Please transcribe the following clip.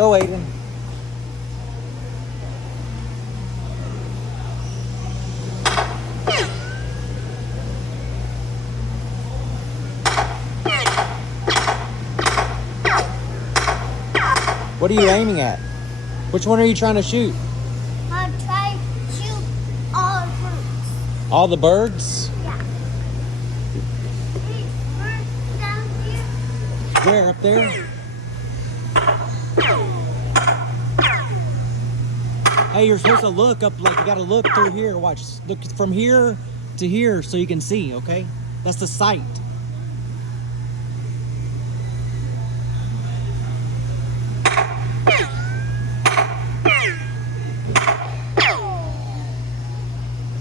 Go, Aiden. What are you aiming at? Which one are you trying to shoot? I'm trying to shoot all the birds. All the birds? Yeah. These birds down here. Where? Up there? Hey, you're supposed to look up, like you gotta look through here. Watch. Look from here to here so you can see, okay? That's the sight.